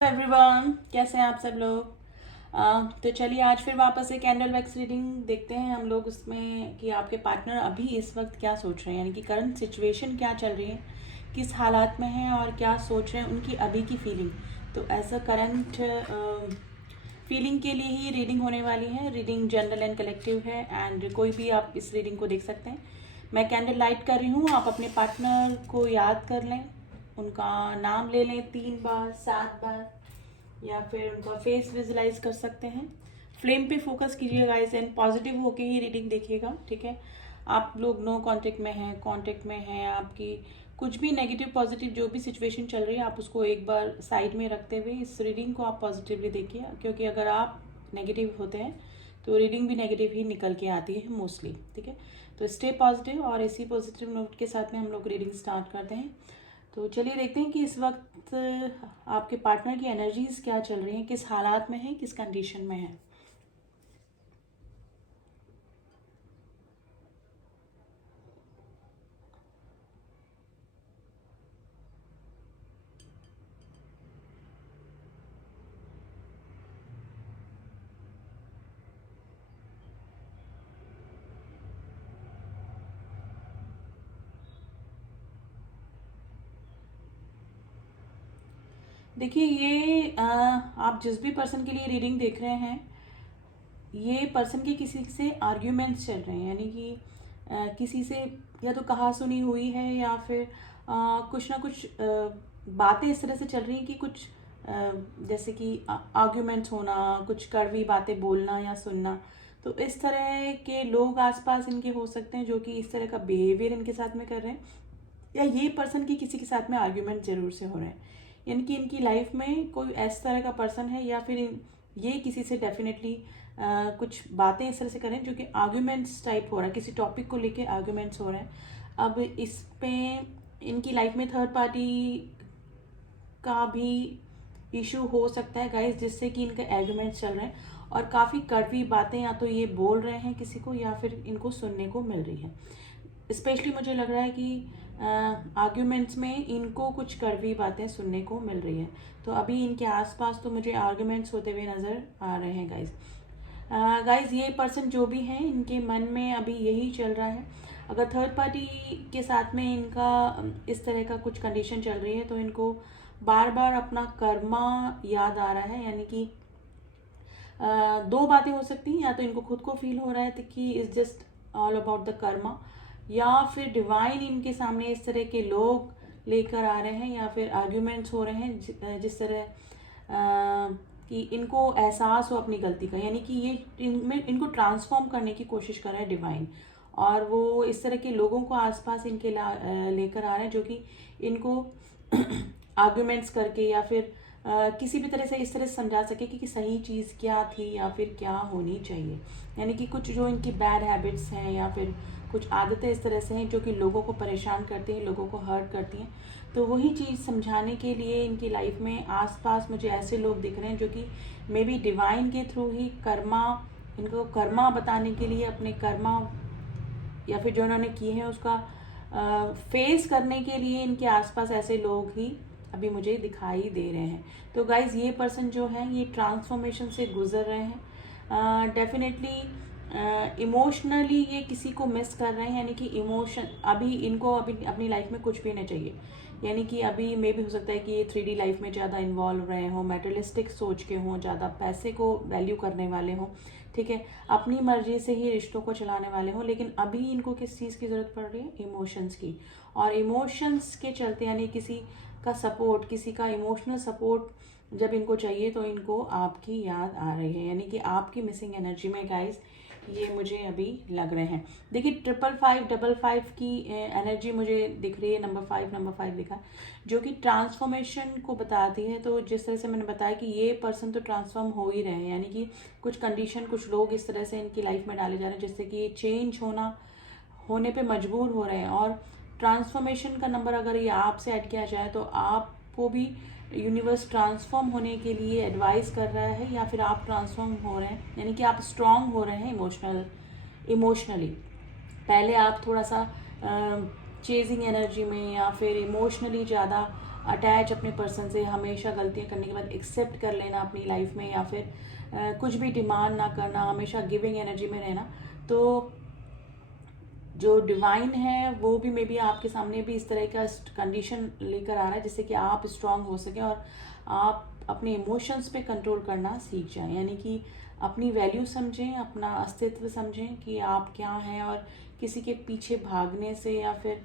Everyone, कैसे हैं आप सब लोग। तो चलिए आज फिर वापस से कैंडल वैक्स रीडिंग देखते हैं हम लोग उसमें कि आपके पार्टनर अभी इस वक्त क्या सोच रहे हैं, यानी कि करंट सिचुएशन क्या चल रही है, किस हालात में हैं और क्या सोच रहे हैं, उनकी अभी की फीलिंग। तो एज अ करंट फीलिंग के लिए ही रीडिंग होने वाली है। रीडिंग जनरल एंड कलेक्टिव है एंड कोई भी आप इस रीडिंग को देख सकते हैं। मैं कैंडल लाइट कर रही हूँ, आप अपने पार्टनर को याद कर लें, उनका नाम ले लें 3 बार 7 बार, या फिर उनका फेस विजुलाइज कर सकते हैं। फ्लेम पे फोकस कीजिएगा गाइस एंड पॉजिटिव होके ही रीडिंग देखिएगा, ठीक है। आप लोग नो कांटेक्ट में हैं, कांटेक्ट में हैं, आपकी कुछ भी नेगेटिव पॉजिटिव जो भी सिचुएशन चल रही है आप उसको एक बार साइड में रखते हुए इस रीडिंग को आप पॉजिटिवली देखिए, क्योंकि अगर आप नेगेटिव होते हैं तो रीडिंग भी नेगेटिव ही निकल के आती है मोस्टली, ठीक है। तो स्टे पॉजिटिव और इसी पॉजिटिव नोट के साथ में हम लोग रीडिंग स्टार्ट करते हैं। तो चलिए देखते हैं कि इस वक्त आपके पार्टनर की एनर्जीज क्या चल रही हैं, किस हालात में हैं, किस कंडीशन में हैं। देखिए ये आप जिस भी पर्सन के लिए रीडिंग देख रहे हैं, ये पर्सन के किसी से आर्ग्यूमेंट्स चल रहे हैं, यानी कि किसी से या तो कहा सुनी हुई है या फिर कुछ ना कुछ बातें इस तरह से चल रही हैं कि कुछ जैसे कि आर्ग्यूमेंट्स होना, कुछ कड़वी बातें बोलना या सुनना। तो इस तरह के लोग आसपास इनके हो सकते हैं जो कि इस तरह का बिहेवियर इनके साथ में कर रहे हैं, या ये पर्सन की किसी के साथ में आर्ग्यूमेंट जरूर से हो रहे हैं, यानी कि इनकी लाइफ में कोई इस तरह का पर्सन है, या फिर ये किसी से डेफिनेटली कुछ बातें इस तरह से करें जो कि आर्ग्यूमेंट्स टाइप हो रहा है, किसी टॉपिक को लेके आर्ग्यूमेंट्स हो रहे हैं। अब इस पे इनकी लाइफ में थर्ड पार्टी का भी इशू हो सकता है गाइस, जिससे कि इनके आर्ग्यूमेंट्स चल रहे हैं और काफ़ी कड़वी बातें या तो ये बोल रहे हैं किसी को या फिर इनको सुनने को मिल रही है। स्पेशली मुझे लग रहा है कि आर्ग्यूमेंट्स में इनको कुछ कड़वी बातें सुनने को मिल रही है। तो अभी इनके आसपास तो मुझे आर्ग्यूमेंट्स होते हुए नज़र आ रहे हैं गाइस। गाइस ये पर्सन जो भी हैं इनके मन में अभी यही चल रहा है। अगर थर्ड पार्टी के साथ में इनका इस तरह का कुछ कंडीशन चल रही है तो इनको बार बार अपना कर्मा याद आ रहा है, यानी कि दो बातें हो सकती हैं, या तो इनको खुद को फील हो रहा है कि is just all about the Karma, या फिर डिवाइन इनके सामने इस तरह के लोग लेकर आ रहे हैं, या फिर आर्ग्यूमेंट्स हो रहे हैं जिस तरह कि इनको एहसास हो अपनी गलती का, यानी कि ये इनमें इनको ट्रांसफॉर्म करने की कोशिश कर रहा है डिवाइन, और वो इस तरह के लोगों को आसपास इनके लेकर आ रहे हैं जो कि इनको आर्ग्यूमेंट्स करके या फिर किसी भी तरह से इस तरह से समझा सके कि सही चीज़ क्या थी या फिर क्या होनी चाहिए, यानी कि कुछ जो इनकी बैड हैबिट्स हैं या फिर कुछ आदतें इस तरह से हैं जो कि लोगों को परेशान करती हैं, लोगों को हर्ट करती हैं। तो वही चीज़ समझाने के लिए इनकी लाइफ में आसपास मुझे ऐसे लोग दिख रहे हैं जो कि मे बी डिवाइन के थ्रू ही कर्मा, इनको कर्मा बताने के लिए, अपने कर्मा या फिर जो उन्होंने किए हैं उसका फेस करने के लिए इनके आसपास ऐसे लोग ही अभी मुझे दिखाई दे रहे हैं। तो गाइज ये पर्सन जो है ये ट्रांसफॉर्मेशन से गुजर रहे हैं, डेफिनेटली इमोशनली ये किसी को मिस कर रहे हैं, यानी कि इमोशन अभी इनको अभी अपनी लाइफ में कुछ भी नहीं चाहिए, यानी कि अभी मे भी हो सकता है कि ये 3D लाइफ में ज़्यादा इन्वॉल्व रहे हों, मेटेरियलिस्टिक सोच के हों, ज़्यादा पैसे को वैल्यू करने वाले हों, ठीक है, अपनी मर्जी से ही रिश्तों को चलाने वाले हों, लेकिन अभी इनको किस चीज़ की ज़रूरत पड़ रही है, इमोशंस की। और इमोशंस के चलते यानी किसी का सपोर्ट, किसी का इमोशनल सपोर्ट जब इनको चाहिए तो इनको आपकी याद आ रही है, यानी कि आपकी मिसिंग एनर्जी में गाइस ये मुझे अभी लग रहे हैं। देखिए 555 की एनर्जी मुझे दिख रही है, नंबर 5 लिखा है जो कि ट्रांसफॉर्मेशन को बताती है। तो जिस तरह से मैंने बताया कि ये पर्सन तो ट्रांसफॉर्म हो ही रहे हैं, यानी कि कुछ कंडीशन, कुछ लोग इस तरह से इनकी लाइफ में डाले जा रहे हैं जिससे कि ये चेंज होने पे मजबूर हो रहे हैं। और ट्रांसफॉर्मेशन का नंबर अगर ये आपसे ऐड किया जाए तो आपको भी यूनिवर्स ट्रांसफॉर्म होने के लिए एडवाइस कर रहा है, या फिर आप ट्रांसफॉर्म हो रहे हैं, यानी कि आप स्ट्रांग हो रहे हैं इमोशनली। पहले आप थोड़ा सा चेजिंग एनर्जी में या फिर इमोशनली ज़्यादा अटैच अपने पर्सन से, हमेशा गलतियां करने के बाद एक्सेप्ट कर लेना अपनी लाइफ में, या फिर कुछ भी डिमांड ना करना, हमेशा गिविंग एनर्जी में रहना। तो जो डिवाइन है वो भी मे बी आपके सामने भी इस तरह का कंडीशन लेकर आ रहा है जिससे कि आप स्ट्रांग हो सकें और आप अपने इमोशंस पे कंट्रोल करना सीख जाएं, यानी कि अपनी वैल्यू समझें, अपना अस्तित्व समझें कि आप क्या हैं, और किसी के पीछे भागने से या फिर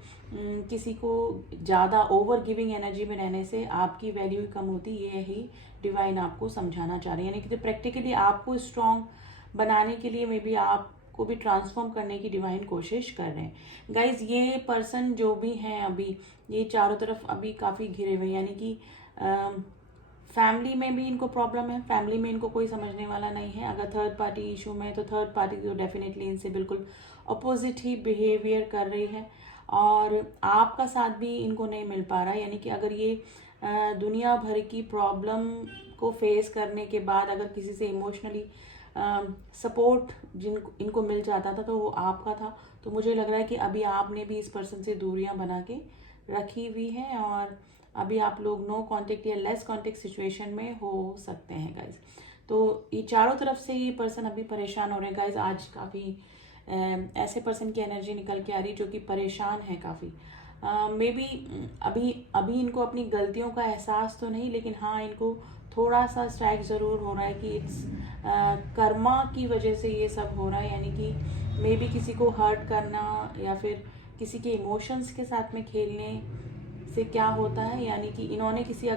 किसी को ज़्यादा ओवर गिविंग एनर्जी में रहने से आपकी वैल्यू ही कम होती, ये ही डिवाइन आपको समझाना चाह रही है। यानी कि प्रैक्टिकली आपको स्ट्रांग बनाने के लिए मे बी आपको भी ट्रांसफॉर्म करने की डिवाइन कोशिश कर रहे हैं। गाइज ये पर्सन जो भी हैं अभी, ये चारों तरफ अभी काफ़ी घिरे हुए हैं, यानी कि फैमिली में भी इनको प्रॉब्लम है, फैमिली में इनको कोई समझने वाला नहीं है। अगर थर्ड पार्टी इशू में, तो थर्ड पार्टी तो डेफिनेटली इनसे बिल्कुल अपोजिट ही बिहेवियर कर रही है, और आपका साथ भी इनको नहीं मिल पा रहा है। यानी कि अगर ये दुनिया भर की प्रॉब्लम को फेस करने के बाद अगर किसी से इमोशनली सपोर्ट इनको मिल जाता था तो वो आपका था। तो मुझे लग रहा है कि अभी आपने भी इस पर्सन से दूरियां बना के रखी हुई है, और अभी आप लोग नो कांटेक्ट या लेस कांटेक्ट सिचुएशन में हो सकते हैं गाइज। तो ये चारों तरफ से ये पर्सन अभी परेशान हो रहे हैं गाइज। आज काफ़ी ऐसे पर्सन की एनर्जी निकल के आ रही जो कि परेशान है काफ़ी। मे बी अभी अभी इनको अपनी गलतियों का एहसास तो नहीं, लेकिन हाँ इनको थोड़ा सा स्ट्राइक ज़रूर हो रहा है कि इट्स कर्मा की वजह से ये सब हो रहा है। यानी कि मे बी किसी को हर्ट करना या फिर किसी के इमोशंस के साथ में खेलने से क्या होता है, यानी कि इन्होंने किसी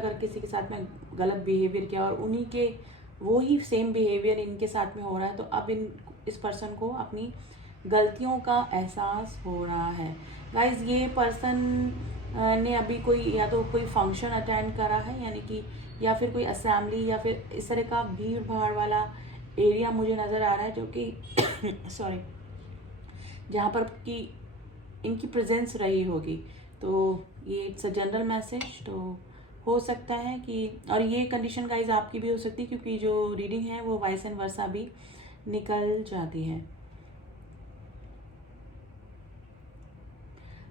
के साथ में गलत बिहेवियर किया और उन्हीं के वो ही सेम बिहेवियर इनके साथ में हो रहा है, तो अब इस पर्सन को अपनी गलतियों का एहसास हो रहा है। गाइज ये पर्सन ने अभी कोई या तो कोई फंक्शन अटेंड करा है, यानी कि या फिर कोई असेंबली या फिर इस तरह का भीड़ भाड़ वाला एरिया मुझे नज़र आ रहा है, जो कि सॉरी जहाँ पर कि इनकी प्रेजेंस रही होगी। तो ये इट्स अ जनरल मैसेज, तो हो सकता है कि, और ये कंडीशन गाइज आपकी भी हो सकती है क्योंकि जो रीडिंग है वो वाइस एंड वर्सा भी निकल जाती है।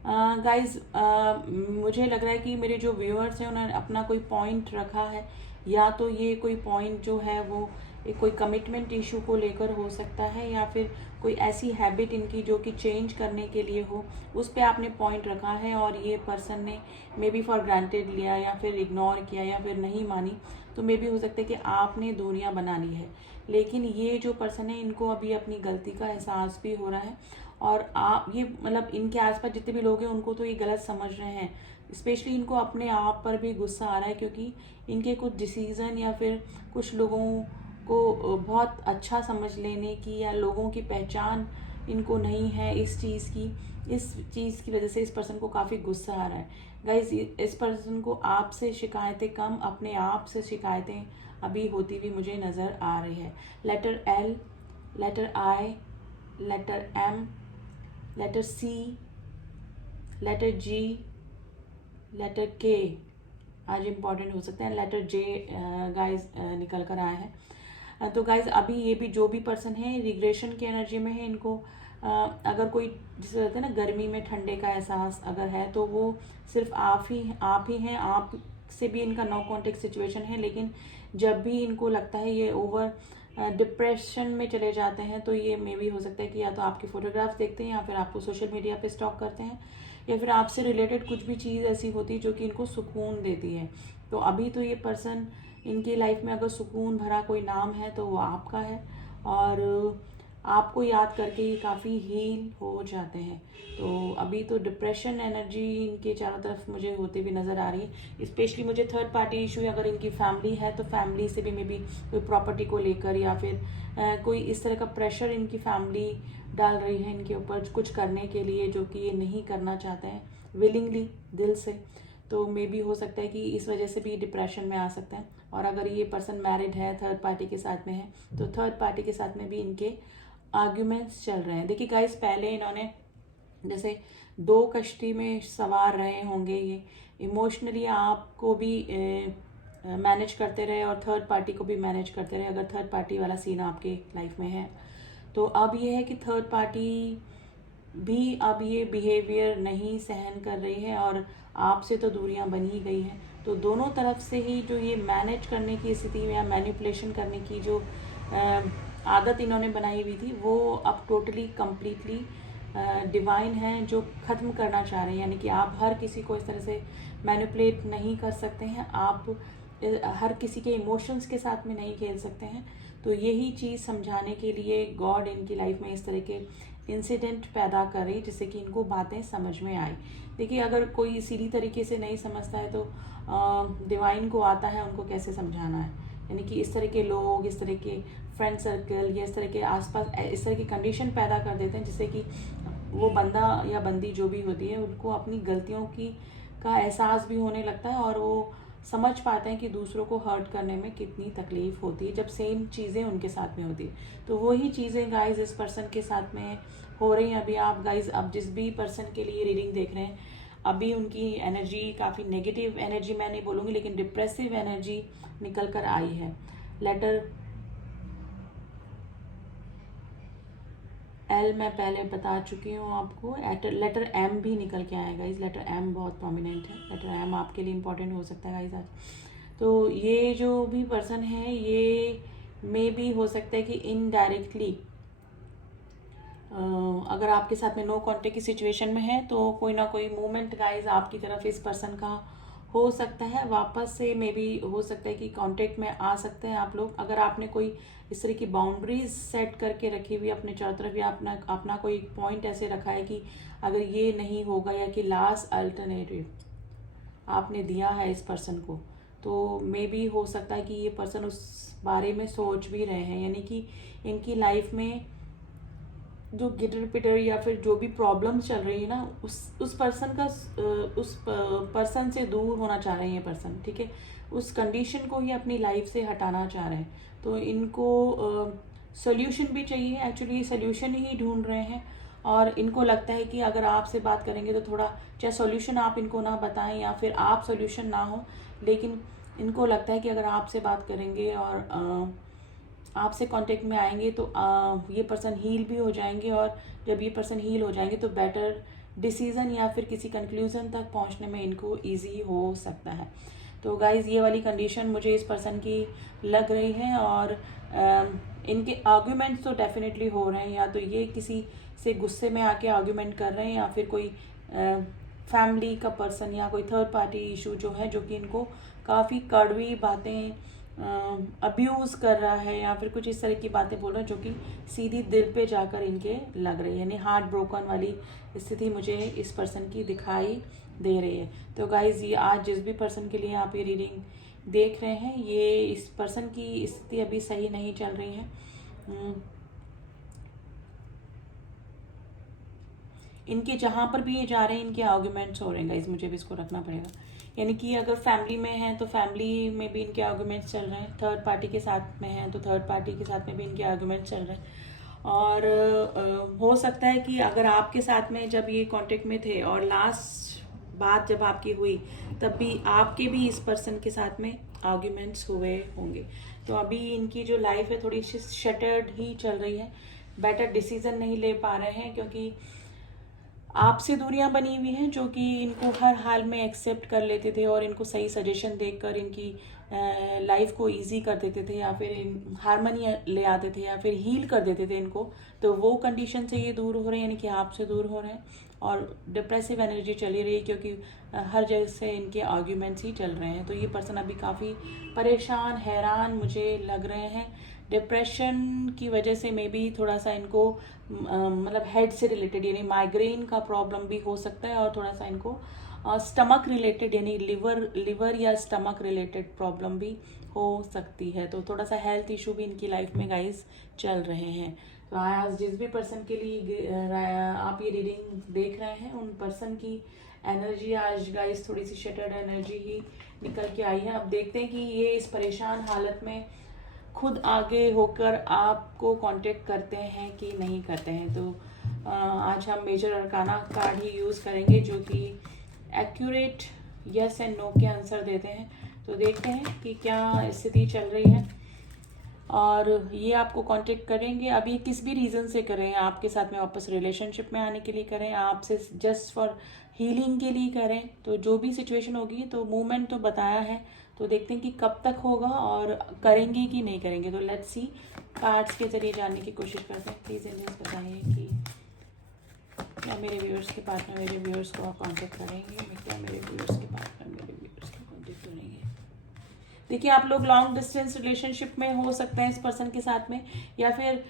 गाइज मुझे लग रहा है कि मेरे जो व्यूअर्स हैं उन्होंने अपना कोई पॉइंट रखा है, या तो ये कोई पॉइंट जो है वो एक कोई कमिटमेंट इशू को लेकर हो सकता है, या फिर कोई ऐसी हैबिट इनकी जो कि चेंज करने के लिए हो, उस पर आपने पॉइंट रखा है और ये पर्सन ने मे बी फॉर ग्रांटेड लिया या फिर इग्नोर किया या फिर नहीं मानी। तो मे बी हो सकता है कि आपने दूरियां बना ली है, लेकिन ये जो पर्सन है इनको अभी अपनी गलती का एहसास भी हो रहा है, और आप ये मतलब इनके आसपास जितने भी लोग हैं उनको तो ये गलत समझ रहे हैं। स्पेशली इनको अपने आप पर भी गुस्सा आ रहा है क्योंकि इनके कुछ डिसीज़न या फिर कुछ लोगों को बहुत अच्छा समझ लेने की या लोगों की पहचान इनको नहीं है इस चीज़ की वजह से इस पर्सन को काफ़ी गुस्सा आ रहा है। गाइज इस पर्सन को आपसे शिकायतें कम, अपने आप से शिकायतें अभी होती हुई मुझे नज़र आ रही है। लेटर एल, लेटर आई, लेटर एम, लेटर सी, लेटर जी, लेटर के आज इम्पॉर्टेंट हो सकते हैं। लेटर जे गाइज निकल कर आया है। तो गाइज अभी ये भी जो भी पर्सन है रिग्रेशन की एनर्जी में है, इनको अगर कोई जिसे कहते हैं ना गर्मी में ठंडे का एहसास अगर है तो वो सिर्फ आप ही हैं। आप से भी इनका नो कॉन्टेक्ट सिचुएशन है, लेकिन जब भी इनको लगता है ये ओवर डिप्रेशन में चले जाते हैं तो ये मे भी हो सकता है कि या तो आपकी फ़ोटोग्राफ्स देखते हैं या फिर आपको सोशल मीडिया पे स्टॉक करते हैं, या फिर आपसे रिलेटेड कुछ भी चीज़ ऐसी होती है जो कि इनको सुकून देती है। तो अभी तो ये पर्सन इनकी लाइफ में अगर सुकून भरा कोई नाम है तो वो आपका है, और आपको याद करके ये काफ़ी हील हो जाते हैं। तो अभी तो डिप्रेशन एनर्जी इनके चारों तरफ मुझे होते हुए नज़र आ रही है। स्पेशली मुझे थर्ड पार्टी इशू, अगर इनकी फैमिली है तो फैमिली से भी मे बी कोई प्रॉपर्टी को लेकर या फिर कोई इस तरह का प्रेशर इनकी फैमिली डाल रही है इनके ऊपर कुछ करने के लिए जो कि ये नहीं करना चाहते हैं विलिंगली, दिल से। तो मे बी हो सकता है कि इस वजह से भी डिप्रेशन में आ सकते हैं। और अगर ये पर्सन मैरिड है, थर्ड पार्टी के साथ में है, तो थर्ड पार्टी के साथ में भी इनके आर्ग्यूमेंट्स चल रहे हैं। देखिए गाइस, पहले इन्होंने जैसे दो कश्ती में सवार रहे होंगे, ये इमोशनली आपको भी मैनेज करते रहे और थर्ड पार्टी को भी मैनेज करते रहे, अगर थर्ड पार्टी वाला सीन आपके लाइफ में है। तो अब ये है कि थर्ड पार्टी भी अब ये बिहेवियर नहीं सहन कर रही है और आपसे तो दूरियां बन ही गई हैं। तो दोनों तरफ से ही जो ये मैनेज करने की स्थिति में या मैनिपुलेशन करने की जो आदत इन्होंने बनाई हुई थी, वो अब टोटली कम्प्लीटली डिवाइन है जो ख़त्म करना चाह रहे हैं। यानी कि आप हर किसी को इस तरह से मैनिपुलेट नहीं कर सकते हैं, आप हर किसी के इमोशंस के साथ में नहीं खेल सकते हैं। तो यही चीज़ समझाने के लिए गॉड इनकी लाइफ में इस तरह के इंसिडेंट पैदा कर रही, जिससे कि इनको बातें समझ में आए। देखिए, अगर कोई सीधी तरीके से नहीं समझता है तो डिवाइन को आता है उनको कैसे समझाना है। यानी कि इस तरह के लोग, इस तरह के फ्रेंड सर्कल या इस तरह के आसपास इस तरह की कंडीशन पैदा कर देते हैं, जिससे कि वो बंदा या बंदी जो भी होती है उनको अपनी गलतियों की का एहसास भी होने लगता है और वो समझ पाते हैं कि दूसरों को हर्ट करने में कितनी तकलीफ होती है जब सेम चीज़ें उनके साथ में होती है। तो वही चीज़ें गाइज इस पर्सन के साथ में हो रही हैं। अभी आप गाइज अब जिस भी पर्सन के लिए रीडिंग देख रहे हैं, अभी उनकी एनर्जी काफ़ी नेगेटिव एनर्जी, मैं नहीं बोलूँगी, लेकिन डिप्रेसिव एनर्जी निकल कर आई है। लेटर एल मैं पहले बता चुकी हूँ आपको। लेटर एम भी निकल के आएगा। इस लेटर एम बहुत प्रोमिनेंट है। लेटर एम आपके लिए इम्पोर्टेंट हो सकता है गाइस आज। तो ये जो भी पर्सन है, ये मे भी हो सकता है कि इनडायरेक्टली अगर आपके साथ में नो कॉन्टेक्ट की सिचुएशन में है तो कोई ना कोई मूवमेंट गाइज आपकी तरफ इस पर्सन का हो सकता है। वापस से मे बी हो सकता है कि कांटेक्ट में आ सकते हैं आप लोग। अगर आपने कोई इस तरह की बाउंड्रीज सेट करके रखी हुई अपने चारों तरफ, या अपना कोई पॉइंट ऐसे रखा है कि अगर ये नहीं होगा, या कि लास्ट अल्टरनेटिव आपने दिया है इस पर्सन को, तो मे बी हो सकता है कि ये पर्सन उस बारे में सोच भी रहे हैं। यानी कि इनकी लाइफ में जो गिटर पिटर या फिर जो भी प्रॉब्लम्स चल रही है ना, उस पर्सन से दूर होना चाह रहे हैं ये पर्सन, ठीक है। उस कंडीशन को ही अपनी लाइफ से हटाना चाह रहे हैं। तो इनको सोल्यूशन भी चाहिए, एक्चुअली सोल्यूशन ही ढूंढ रहे हैं। और इनको लगता है कि अगर आपसे बात करेंगे तो थोड़ा, चाहे सोल्यूशन आप इनको ना बताएं या फिर आप सोल्यूशन ना हो, लेकिन इनको लगता है कि अगर आपसे बात करेंगे और आपसे कांटेक्ट में आएंगे तो ये पर्सन हील भी हो जाएंगे। और जब ये पर्सन हील हो जाएंगे तो बेटर डिसीज़न या फिर किसी कंक्लूज़न तक पहुंचने में इनको इजी हो सकता है। तो गाइज़, ये वाली कंडीशन मुझे इस पर्सन की लग रही है। और इनके आर्ग्यूमेंट्स तो डेफिनेटली हो रहे हैं, या तो ये किसी से गुस्से में आके आर्ग्यूमेंट कर रहे हैं, या फिर कोई फैमिली का पर्सन या कोई थर्ड पार्टी इशू जो है, जो कि इनको काफ़ी कड़वी बातें अब्यूज़ कर रहा है, या फिर कुछ इस तरह की बातें बोल रहा है जो कि सीधी दिल पे जाकर इनके लग रही है। यानी हार्ट ब्रोकन वाली स्थिति मुझे इस पर्सन की दिखाई दे रही है। तो गाइज़, ये आज जिस भी पर्सन के लिए आप ये रीडिंग देख रहे हैं, ये इस पर्सन की स्थिति अभी सही नहीं चल रही है। इनके जहाँ पर भी ये जा रहे हैं, इनके आर्गुमेंट्स हो रहे हैं गाइज, मुझे भी इसको रखना पड़ेगा। यानी कि अगर फैमिली में है तो फैमिली में भी इनके आर्गुमेंट्स चल रहे हैं, थर्ड पार्टी के साथ में है तो थर्ड पार्टी के साथ में भी इनके आर्गुमेंट्स चल रहे हैं। और हो सकता है कि अगर आपके साथ में जब ये कांटेक्ट में थे और लास्ट बात जब आपकी हुई, तब भी आपके भी इस पर्सन के साथ में आर्ग्यूमेंट्स हुए होंगे। तो अभी इनकी जो लाइफ है थोड़ी सी शटर्ड ही चल रही है। बेटर डिसीजन नहीं ले पा रहे हैं, क्योंकि आपसे दूरियां बनी हुई हैं जो कि इनको हर हाल में एक्सेप्ट कर लेते थे और इनको सही सजेशन देकर इनकी लाइफ को इजी कर देते थे, या फिर हारमोनी ले आते थे, या फिर हील कर देते थे इनको। तो वो कंडीशन से ये दूर हो रहे हैं, यानी कि आपसे दूर हो रहे हैं। और डिप्रेसिव एनर्जी चली रही है, क्योंकि हर जगह से इनके आर्ग्यूमेंट्स ही चल रहे हैं। तो ये पर्सन अभी काफ़ी परेशान, हैरान मुझे लग रहे हैं। डिप्रेशन की वजह से मे बी थोड़ा सा इनको मतलब हेड से रिलेटेड, यानी माइग्रेन का प्रॉब्लम भी हो सकता है, और थोड़ा सा इनको स्टमक रिलेटेड, यानी लिवर या स्टमक रिलेटेड प्रॉब्लम भी हो सकती है। तो थोड़ा सा हेल्थ इशू भी इनकी लाइफ में गाइज चल रहे हैं। तो आज जिस भी पर्सन के लिए आप ये रीडिंग देख रहे हैं, उन पर्सन की एनर्जी आज गाइज थोड़ी सी शटर्ड एनर्जी ही निकल के आई है। अब देखते हैं कि ये इस परेशान हालत में खुद आगे होकर आपको कांटेक्ट करते हैं कि नहीं करते हैं। तो आज हम मेजर अरकाना कार्ड ही यूज़ करेंगे, जो कि एक्यूरेट यस एंड नो के आंसर देते हैं। तो देखते हैं कि क्या स्थिति चल रही है। और ये आपको कांटेक्ट करेंगे। अब ये किस भी रीज़न से करें, आपके साथ में वापस रिलेशनशिप में आने के लिए करें, आपसे जस्ट फॉर हीलिंग के लिए करें, तो जो भी सिचुएशन होगी, तो मूवमेंट तो बताया है, तो देखते हैं कि कब तक होगा और करेंगे कि नहीं करेंगे। तो लेट्स सी, कार्ड्स के जरिए जानने की कोशिश करते हैं। प्लीज़ यूनिवर्स बताइए कि क्या मेरे व्यूअर्स के पार्टनर मेरे व्यूअर्स को कांटेक्ट करेंगे, क्या मेरे व्यूअर्स के पार्टनर मेरे व्यूअर्स को कांटेक्ट करेंगे। देखिए, आप लोग लॉन्ग डिस्टेंस रिलेशनशिप में हो सकते हैं इस पर्सन के साथ में, या फिर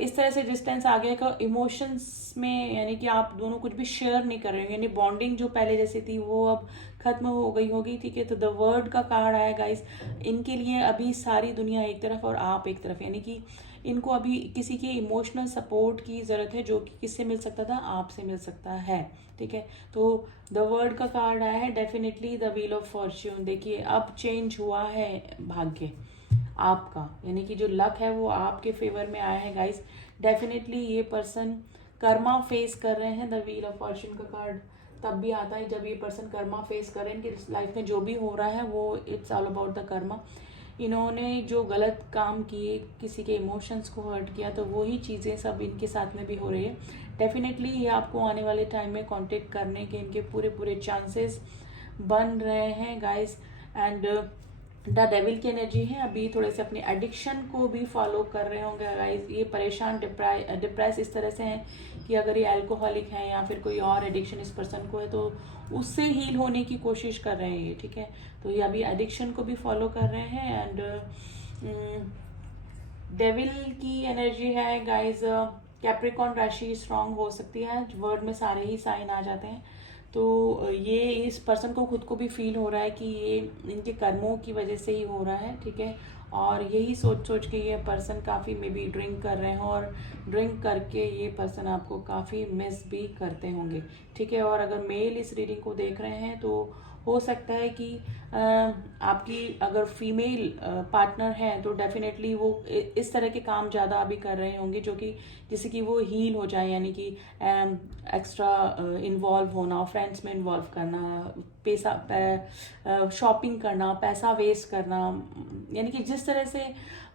इस तरह से डिस्टेंस आ गया का इमोशंस में, यानी कि आप दोनों कुछ भी शेयर नहीं कर रहे हो, यानी बॉन्डिंग जो पहले जैसी थी वो अब खत्म हो गई होगी। ठीक है, तो द वर्ड का कार्ड आया गाइस, इनके लिए अभी सारी दुनिया एक तरफ और आप एक तरफ, यानी कि इनको अभी किसी के इमोशनल सपोर्ट की ज़रूरत है, जो कि किससे मिल सकता था, आपसे मिल सकता है। ठीक है, तो द वर्ड का कार्ड आया है, definitely the wheel of Fortune. देखिए, अब चेंज हुआ है भाग्य आपका, यानी कि जो लक है वो आपके फेवर में आया है गाइस। डेफिनेटली ये पर्सन कर्मा फेस कर रहे हैं। द व्हील ऑफ फॉर्च्यून का कार्ड तब भी आता है जब ये पर्सन कर्मा फेस करें, इनकी लाइफ में जो भी हो रहा है वो it's all about the Karma. इन्होंने जो गलत काम किए, किसी के इमोशंस को हर्ट किया, तो वही चीज़ें सब इनके साथ में भी हो रही है। डेफिनेटली ये आपको आने वाले टाइम में कांटेक्ट करने के इनके पूरे पूरे चांसेस बन रहे हैं गाइस। एंड द डेविल की एनर्जी है, अभी थोड़े से अपने एडिक्शन को भी फॉलो कर रहे होंगे गाइस। ये परेशान डिप्रेस इस तरह से हैं कि अगर ये अल्कोहलिक हैं या फिर कोई और एडिक्शन इस पर्सन को है, तो उससे हील होने की कोशिश कर रहे हैं ये। ठीक है, तो ये अभी एडिक्शन को भी फॉलो कर रहे हैं। एंड डेविल की एनर्जी है गाइस, कैप्रिकॉन राशि स्ट्रांग हो सकती है, वर्ड में सारे ही साइन आ जाते हैं। तो ये इस पर्सन को खुद को भी फील हो रहा है कि ये इनके कर्मों की वजह से ही हो रहा है। ठीक है, और यही सोच सोच के ये पर्सन काफ़ी मे बी ड्रिंक कर रहे हैं, और ड्रिंक करके ये पर्सन आपको काफ़ी मिस भी करते होंगे। ठीक है, और अगर मेल इस रीडिंग को देख रहे हैं तो हो सकता है कि आपकी अगर फीमेल पार्टनर है तो डेफिनेटली वो इस तरह के काम ज़्यादा अभी कर रहे होंगे, जो कि जिससे कि वो हील हो जाए, यानी कि एक्स्ट्रा इन्वॉल्व होना, फ्रेंड्स में इन्वॉल्व करना, शॉपिंग करना, पैसा वेस्ट करना, यानी कि जिस तरह से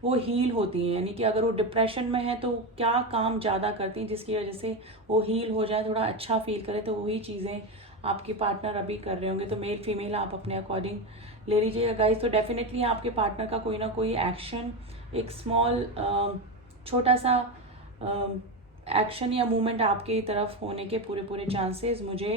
वो हील होती हैं, यानी कि अगर वो डिप्रेशन में है तो क्या काम ज़्यादा करती हैं जिसकी वजह से वो हील हो जाए, थोड़ा अच्छा फील करे, तो वही चीज़ें आपके पार्टनर अभी कर रहे होंगे। तो मेल फीमेल आप अपने अकॉर्डिंग ले लीजिएगा गाइस। तो डेफिनेटली आपके पार्टनर का कोई ना कोई एक्शन, एक स्मॉल छोटा सा एक्शन या मूवमेंट आपकी तरफ होने के पूरे पूरे चांसेस मुझे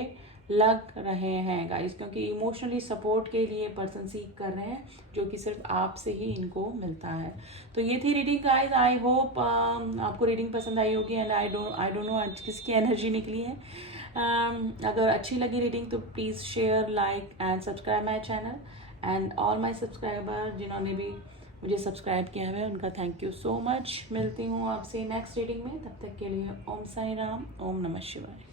लग रहे हैं गाइस, क्योंकि इमोशनली सपोर्ट के लिए पर्सन सीख कर रहे हैं, जो कि सिर्फ आपसे ही इनको मिलता है। तो ये थी रीडिंग गाइस। आई होप आपको रीडिंग पसंद आई होगी। एंड आई डोंट नो आज किसकी एनर्जी निकली है। अगर अच्छी लगी रीडिंग तो please share, like and subscribe my channel. And all my subscriber जिन्होंने भी मुझे सब्सक्राइब किया है उनका थैंक यू सो मच। मिलती हूँ आपसे नेक्स्ट रीडिंग में, तब तक के लिए ओम साई राम, ओम नमः शिवाय।